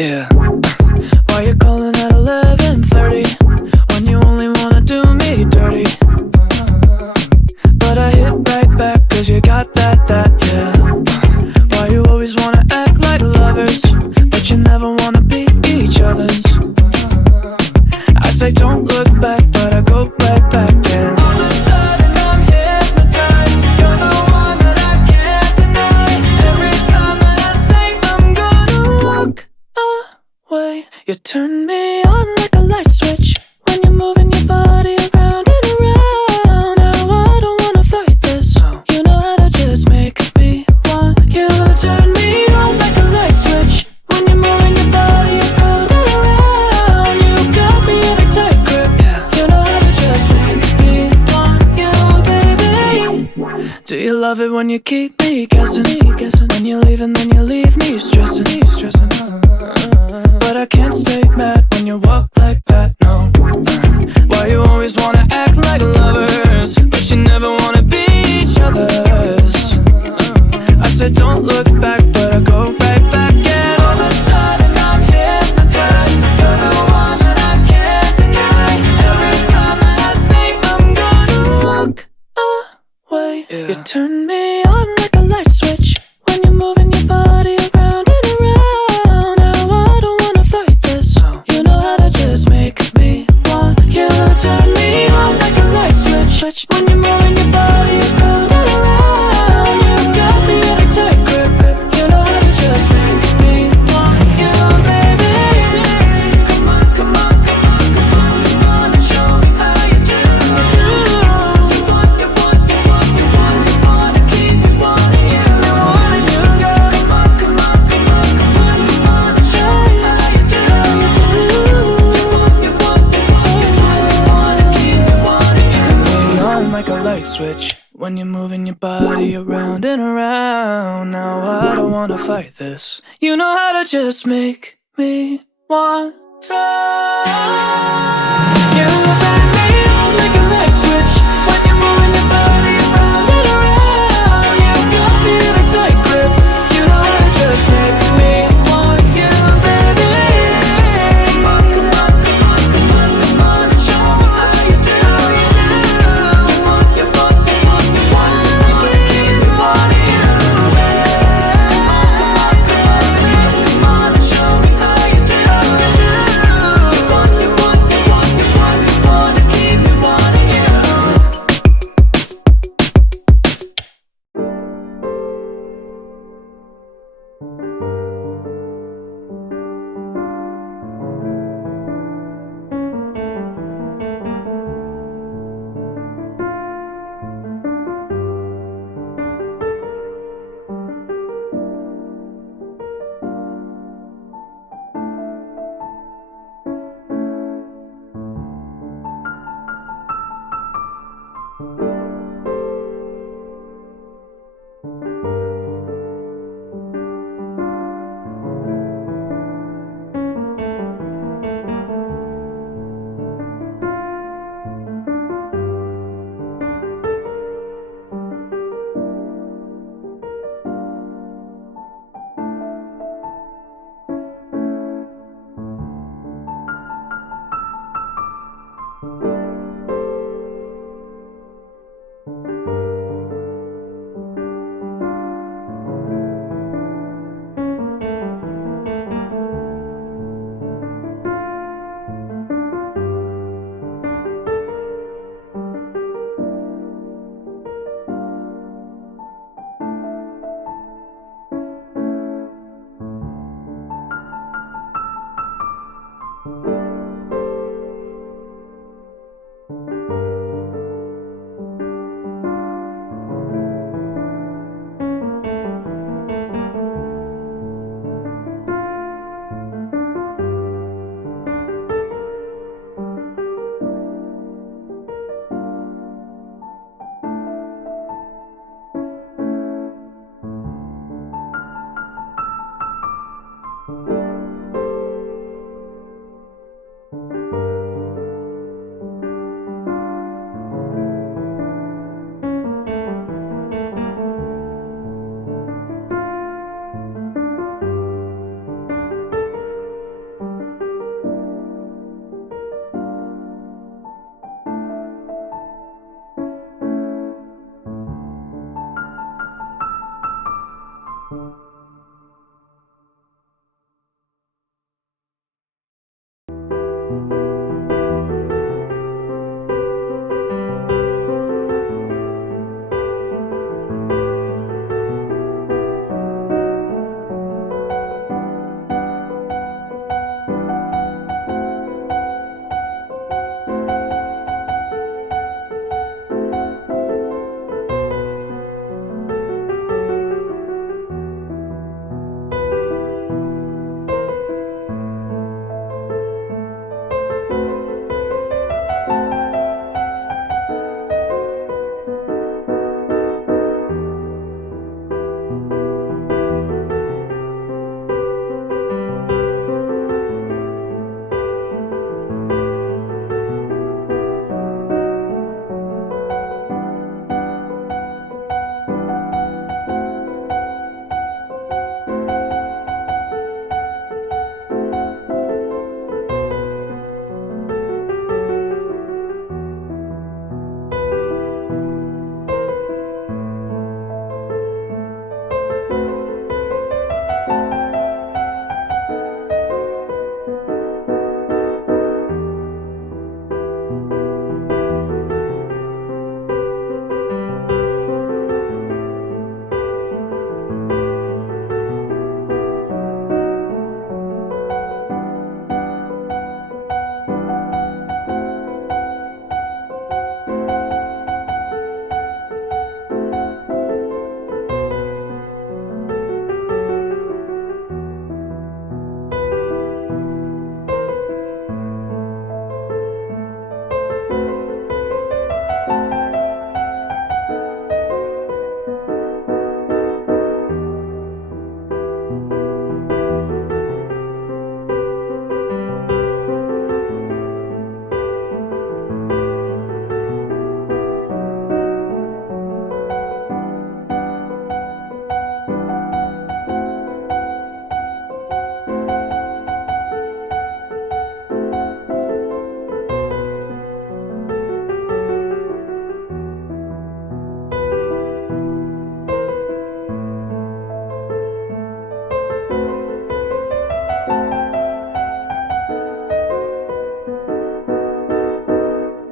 Yeah. Why you calling at 11:30 when you only wanna do me dirty? But I hit right back 'cause you got that, yeah. Why you always wanna act like lovers, but you never wanna be each other's? I say don't look back, but I go right back, and all of a sudden I'm hypnotized. You're the one that I can't deny. Every time that I say I'm gonna walk away, you turn me on like a light switch when you're moving your body around and around. Now I don't wanna fight this. You know how to just make me want you. Turn me on like a light switch when you're moving your body around and around. You got me in a tight grip. You know how to just make me want you, baby. Do you love it when you keep me guessing? When you leave and then you leave me stressing. But I can't stay mad when you walk like that, no. Why you always wanna act like lovers, but you never wanna be each other's? I said don't look back, but I go right back, and all of a sudden I'm hypnotized. You're the one that I can't deny. Every time that I say I'm gonna walk away, you turn me on like a light switch when you're moving your body around and around. Now I don't wanna fight this. You know how to just make me want you. Turn me on like a light switch when you're moving your body around and around. You got me in a tight grip. You know how to just make me want you, baby. Come on, come on, come on, come on, come on, and show me how you do. You want, you want, you want, you want, you wanna keep me wanting you. You wanna do, girl. Come on, come on, come on, come on, come on, and show me how you do. You want, you want, you want, you want, you wanna keep me wanting you. Turn me on like a light switch when you're moving your body around and around. Now I don't wanna fight this. You know how to just make me want to. You turn me on like a light switch when you're moving your body around and around. You got me in a tight grip. You know how to just make me want you, baby. Come on, come on, come on, come on, come on, and show me how you do. You want, you want, you want, you want, you wanna keep me wanting you, baby. Come on and show me how you do. You want, you want, you want, you want, you wanna keep me wanting you.